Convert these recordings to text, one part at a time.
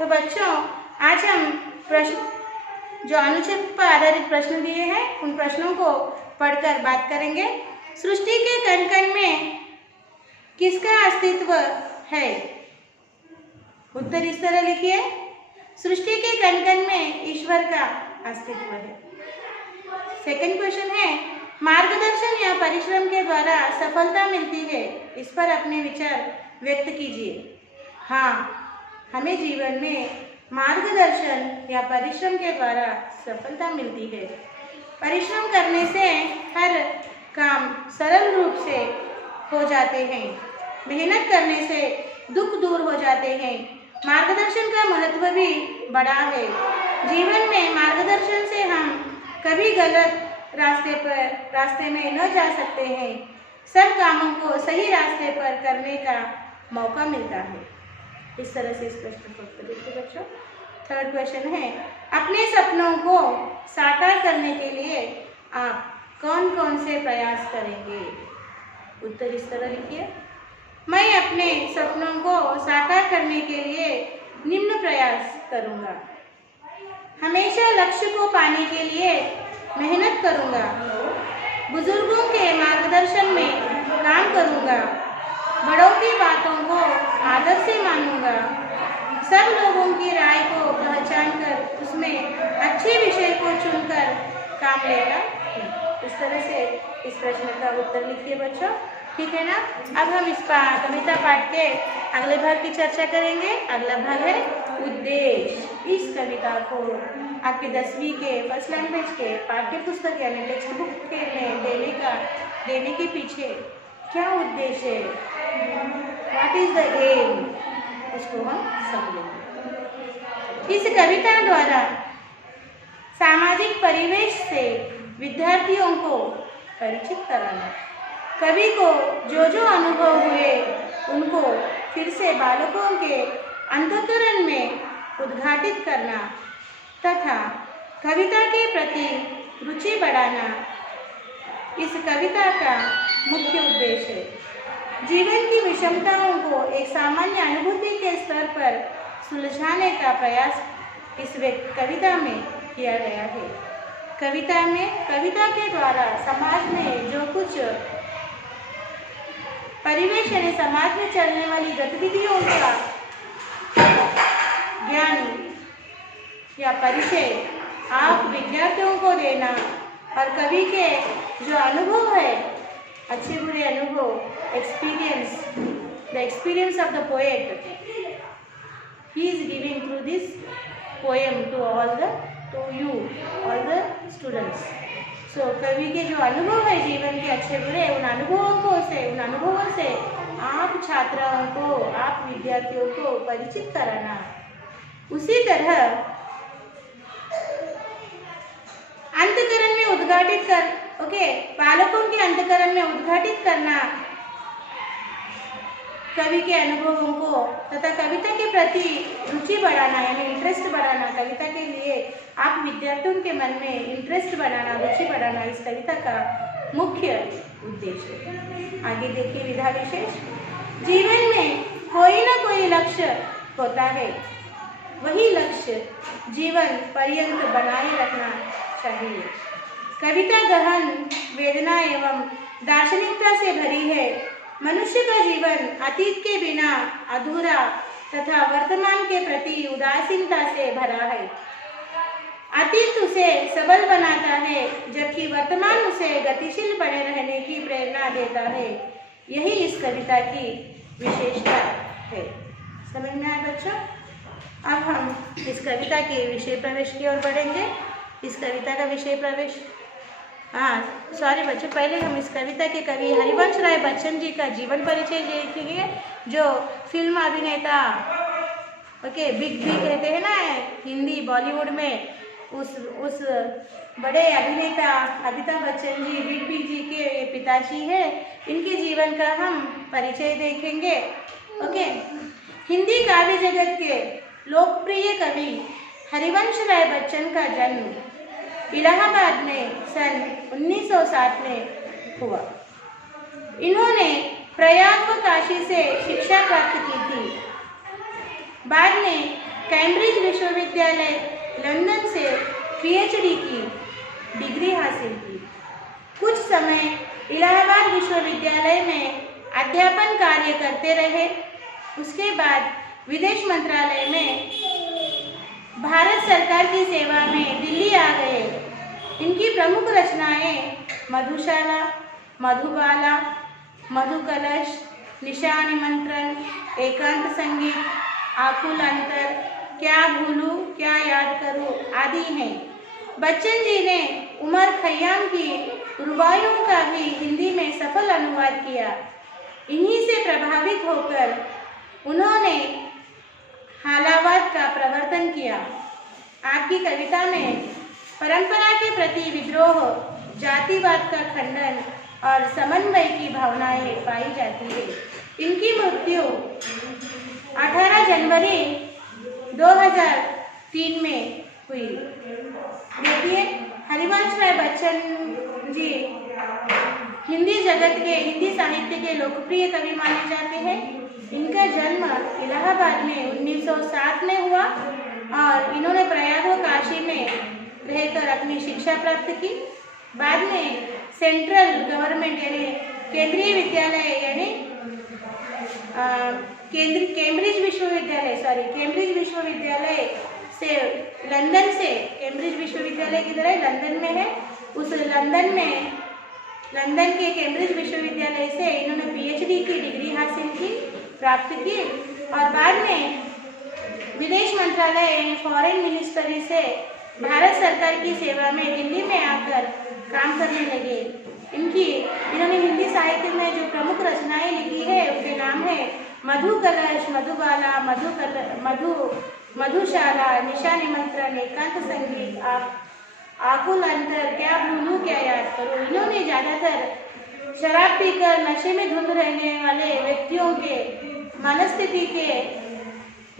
तो बच्चों, आज हम प्रश्न जो अनुच्छेद पर आधारित प्रश्न दिए हैं उन प्रश्नों को पढ़कर बात करेंगे। सृष्टि के कण कण में किसका अस्तित्व है? उत्तर इस तरह लिखिए। सृष्टि के कण कण में ईश्वर का अस्तित्व है। सेकंड क्वेश्चन है, मार्गदर्शन या परिश्रम के द्वारा सफलता मिलती है, इस पर अपने विचार व्यक्त कीजिए। हाँ, हमें जीवन में मार्गदर्शन या परिश्रम के द्वारा सफलता मिलती है। परिश्रम करने से हर काम सरल रूप से हो जाते हैं। मेहनत करने से दुख दूर हो जाते हैं। मार्गदर्शन का महत्व भी बड़ा है। जीवन में मार्गदर्शन से हम कभी गलत रास्ते में न जा सकते हैं। सब कामों को सही रास्ते पर करने का मौका मिलता है। इस तरह से इस प्रश्न को उत्तर दीजिए बच्चों। थर्ड क्वेश्चन है, अपने सपनों को साकार करने के लिए आप कौन कौन से प्रयास करेंगे? उत्तर इस तरह लिखिए। मैं अपने सपनों को साकार करने के लिए निम्न प्रयास करूंगा। हमेशा लक्ष्य को पाने के लिए मेहनत करूंगा। बुजुर्गों के मार्गदर्शन में काम करूंगा। बड़ों की बातों को आदर से मानूंगा। सब लोगों की राय को पहचान कर उसमें अच्छे विषय को चुनकर काम लेगा। इस तरह से इस प्रश्न का उत्तर लिखिए बच्चों। ठीक है ना? अब हम इस कविता पाठ के अगले भाग की चर्चा करेंगे। अगला भाग है उद्देश्य। इस कविता को आपके 10वीं के फर्स्ट लैंग्वेज के पाठ्य पुस्तक यानी टेक्स्ट बुक के में देने के पीछे क्या उद्देश्य है, व्हाट इज द एम, उसको हम समझेंगे। इस कविता द्वारा सामाजिक परिवेश से विद्यार्थियों को परिचित कराना, कवि को जो अनुभव हुए उनको फिर से बालकों के अंतःकरण में उद्घाटित करना तथा कविता के प्रति रुचि बढ़ाना इस कविता का मुख्य उद्देश्य है। जीवन की विषमताओं को एक सामान्य अनुभूति के स्तर पर सुलझाने का प्रयास इस कविता में किया गया है। कविता के द्वारा समाज में जो कुछ परिवेश यानी समाज में चलने वाली गतिविधियों का ज्ञान या परिचय आप विद्यार्थियों को देना और कवि के जो अनुभव है, अच्छे बुरे अनुभव, the experience of the poet, he is giving through this poem to all the students. So कवि के जो अनुभव है जीवन के अच्छे बुरे, उन अनुभवों से आप छात्राओं को, आप विद्यार्थियों को परिचित कराना। उसी तरह अंतःकरण में उद्घाटित बालकों के अंतःकरण में उद्घाटित करना कवि के अनुभवों को तथा कविता के प्रति रुचि बढ़ाना यानी इंटरेस्ट बढ़ाना। कविता के लिए आप विद्यार्थियों के मन में इंटरेस्ट बढ़ाना, रुचि बढ़ाना इस कविता का मुख्य उद्देश्य है। आगे देखिए विधा विशेष। जीवन में कोई ना कोई लक्ष्य होता है, वही लक्ष्य जीवन पर्यंत बनाए रखना चाहिए। कविता गहन वेदना एवं दार्शनिकता से भरी है। मनुष्य का जीवन अतीत के बिना अधूरा तथा वर्तमान के प्रति उदासीनता से भरा है। अतीत उसे सबल बनाता है जबकि वर्तमान उसे गतिशील बने रहने की प्रेरणा देता है। यही इस कविता की विशेषता है। समझ में आया बच्चों? अब हम इस कविता के विषय प्रवेश की ओर बढ़ेंगे। इस कविता का विषय प्रवेश सॉरी बच्चों, पहले हम इस कविता के कवि हरिवंश राय बच्चन जी का जीवन परिचय देखेंगे, जो फिल्म अभिनेता बिग बी कहते हैं ना हिंदी बॉलीवुड में, उस बड़े अभिनेता अमिताभ बच्चन जी बिग बी जी के पिताजी है। इनके जीवन का हम परिचय देखेंगे। हिंदी काव्य जगत के लोकप्रिय कवि हरिवंश राय बच्चन का जन्म इलाहाबाद में सन 1907 में हुआ। इन्होंने प्रयाग व काशी से शिक्षा प्राप्त की थी। बाद में कैम्ब्रिज विश्वविद्यालय लंदन से पीएचडी की डिग्री हासिल की। कुछ समय इलाहाबाद विश्वविद्यालय में अध्यापन कार्य करते रहे। उसके बाद विदेश मंत्रालय में भारत सरकार की सेवा में दिल्ली आ गए। इनकी प्रमुख रचनाएं मधुशाला, मधुबाला, मधुकलश, निशा निमंत्रण, एकांत संगीत, आकुल अंतर, क्या भूलूं क्या याद करूं आदि हैं। बच्चन जी ने उमर खयाम की रुबाइयों का भी हिंदी में सफल अनुवाद किया। इन्हीं से प्रभावित होकर उन्होंने हालावाद का प्रवर्तन किया। आपकी कविता में परंपरा के प्रति विद्रोह, जातिवाद का खंडन और समन्वय की भावनाएं पाई जाती है। इनकी मृत्यु 18 जनवरी 2003 में हुई। देखिए, हरिवंश राय बच्चन जी हिंदी साहित्य के लोकप्रिय कवि माने जाते हैं। इनका जन्म इलाहाबाद में 1907 में हुआ और इन्होंने प्रयाग व काशी में रहकर अपनी शिक्षा प्राप्त की। बाद में सेंट्रल गवर्नमेंट यानी केंद्रीय विद्यालय यानी कैम्ब्रिज विश्वविद्यालय से लंदन से कैम्ब्रिज विश्वविद्यालय की तरह लंदन में है। उस लंदन के कैम्ब्रिज विश्वविद्यालय से इन्होंने पीएचडी की डिग्री प्राप्त की और बाद में विदेश मंत्रालय यानी फॉरेन मिनिस्ट्री से भारत सरकार की सेवा में दिल्ली में आकर काम करने लगे। इन्होंने हिंदी साहित्य में जो प्रमुख रचनाएं लिखी है उनके नाम है मधुकलश, मधुबाला, मधुशाला, निशा निमंत्रण, एकांत संगीत, आकुल अंतर, क्या भूलूं क्या याद करूं। इन्होंने ज्यादातर शराब पीकर नशे में धुंध रहने वाले व्यक्तियों के मनस्थिति के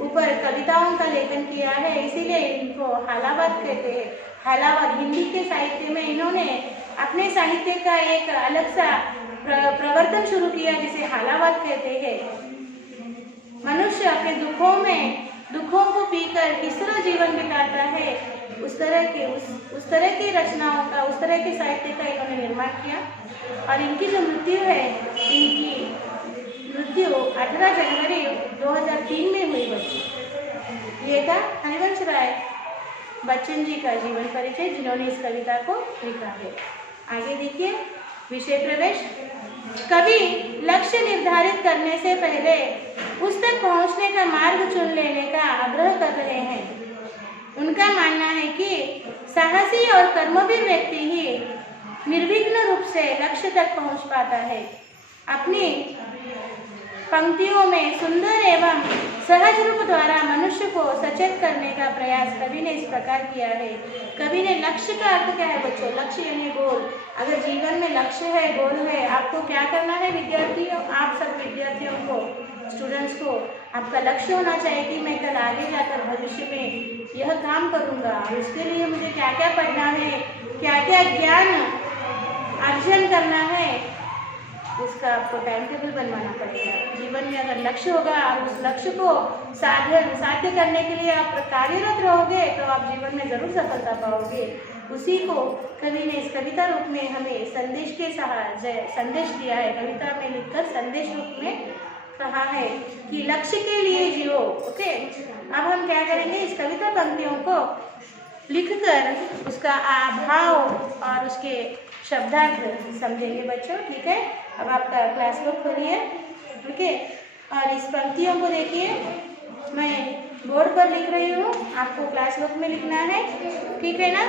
ऊपर कविताओं का लेखन किया है, इसीलिए इनको हालावाद कहते हैं। हालावाद हिंदी के साहित्य में इन्होंने अपने साहित्य का एक अलग सा प्रवर्तन शुरू किया जिसे हालावाद कहते हैं। मनुष्य अपने दुखों को पीकर किस तरह जीवन बिताता है, उस तरह की रचनाओं का, उस तरह के साहित्य का इन्होंने निर्माण किया। और इनकी जो मृत्यु है, इनकी मृत्यु 18 जनवरी 2003 में हुई बच्ची। ये था हरिवंश राय बच्चन जी का जीवन परिचय जिन्होंने इस कविता को लिखा है। आगे देखिए, विषय प्रवेश। कवि लक्ष्य निर्धारित करने से पहले उस तक पहुंचने का मार्ग चुन लेने का आग्रह कर रहे हैं। उनका मानना है कि साहसी और कर्मवीर व्यक्ति ही निर्विघ्न रूप से लक्ष्य तक पहुंच पाता है। अपनी पंक्तियों में सुंदर एवं सहज रूप द्वारा मनुष्य को सचेत करने का प्रयास कवि ने इस प्रकार किया है। कवि ने लक्ष्य का अर्थ क्या है बच्चों? लक्ष्य यानी गोल। अगर जीवन में लक्ष्य है, गोल है, आपको क्या करना है विद्यार्थियों? आप सब विद्यार्थियों को, स्टूडेंट्स को आपका लक्ष्य होना चाहिए कि मैं कल आगे जाकर भविष्य में यह काम करूँगा, उसके लिए मुझे क्या क्या पढ़ना है, क्या क्या ज्ञान अर्जन करना है, उसका आपको टाइम टेबल बनवाना पड़ेगा। जीवन में अगर लक्ष्य होगा, उस लक्ष्य को साध्य करने के लिए आप कार्यरत रहोगे तो आप जीवन में जरूर सफलता पाओगे। उसी को कवि ने इस कविता रूप में हमें संदेश के संदेश दिया है। कविता में लिखकर संदेश रूप में कहा है कि लक्ष्य के लिए जियो। ओके, अब हम क्या करेंगे, इस कविता पंक्तियों को लिखकर उसका भाव और उसके शब्दार्थ समझेंगे बच्चों। ठीक है, अब आपका क्लास बुक खोलिए। ओके, और इस पंक्तियों को देखिए, मैं बोर्ड पर लिख रही हूँ, आपको क्लास बुक में लिखना है। ठीक है ना?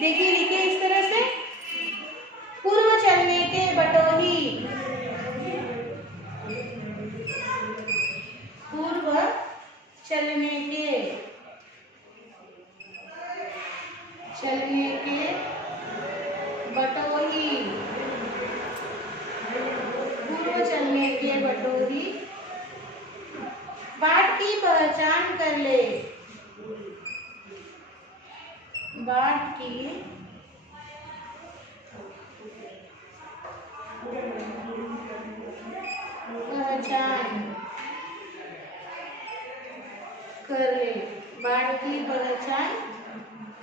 देखिए, लिखिए इस तरह से। पूर्व चलने के बटोही, पूर्व चलने के बटोही, पूर्व चलने के बटोही, बाट की पहचान कर ले, बाट की की पहचान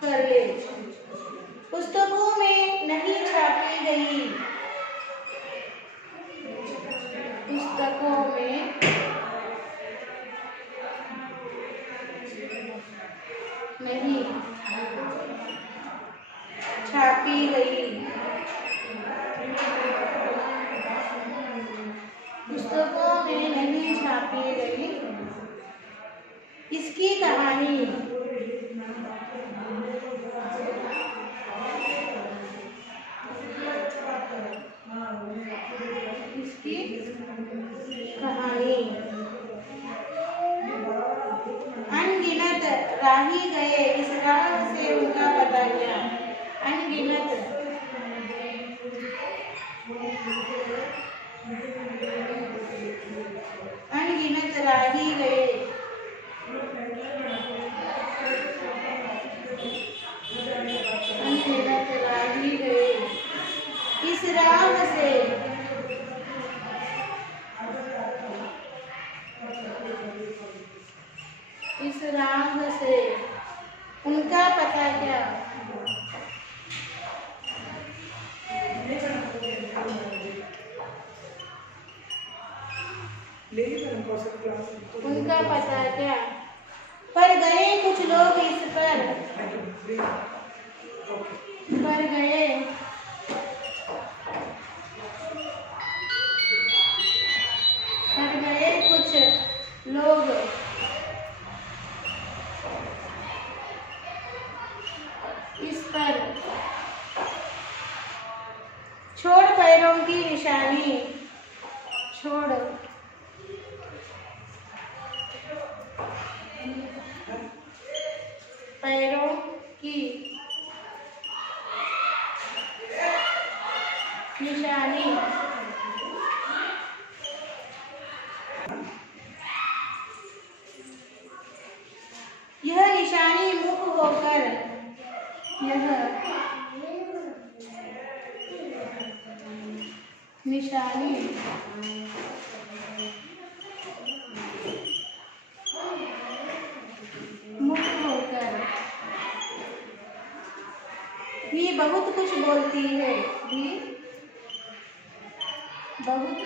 कर ले। पुस्तकों में नहीं छापी गई, पुस्तकों में नहीं छापी गई, पुस्तकों में नहीं छापी गई इसकी कहानी, इसकी कहानी। अनगिनत राही गए, इस राह से उनका पता गया। अनगिनत अनगिनत राही गए, अनगिनत राही गए इस राह से, इस राह से उनका पता क्या। उनका पता क्या। पर गए कुछ लोग इस पर गए कुछ लोग इस पर, छोड़ पैरों की निशानी, छोड़ पैरों की निशानी। यह निशानी मुख होकर, यह निशानी मुख होकर भी बहुत कुछ बोलती है, भी बहुत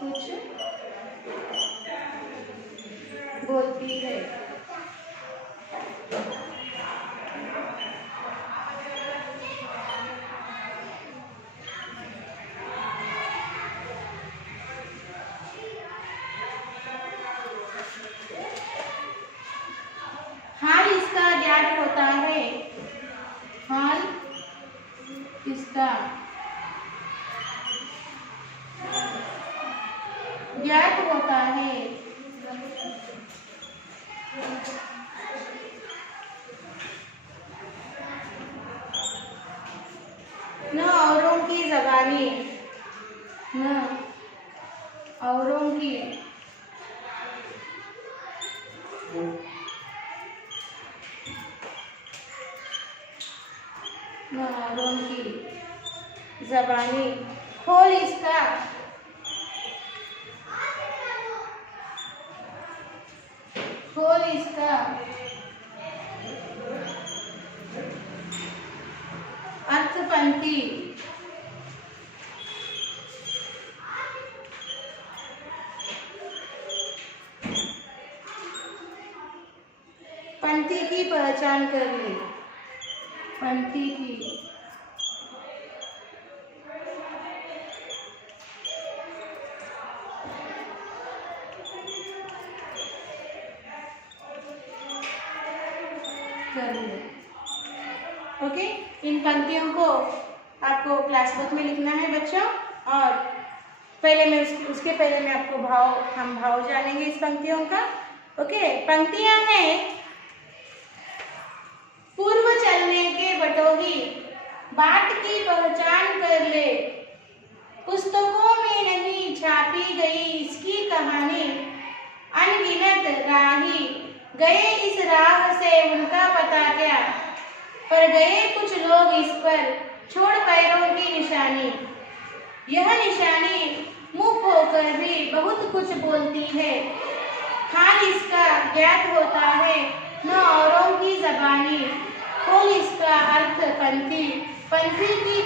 कुछ बोलती है। हाल इसका ज्ञात होता है, हाल इसका ज्ञात होता है। न औरों की ज़बानी, न औरों की ज़बानी। खोल इसका अर्थपंक्ति, पंक्ति की पहचान कर ले, पंक्ति की कर ले। ओके, इन पंक्तियों को आपको क्लास बुक में लिखना है बच्चों। और पहले मैं उसके पहले मैं आपको हम भाव जानेंगे इस पंक्तियों का। ओके, पंक्तियां हैं, पूर्व चलने के बटोही, बाट की पहचान कर ले, पुस्तकों में नहीं छापी गई इसकी कहानी, अनगिनत राही गए इस राह से उनका पता क्या, पर गए कुछ लोग इस पर, छोड़ पैरों की निशानी। यह निशानी मुख होकर भी बहुत कुछ बोलती है। हाल हाल इसका ज्ञात होता है न औरों की ज़बानी। खोल इसका अर्थ पंथी, पंथी की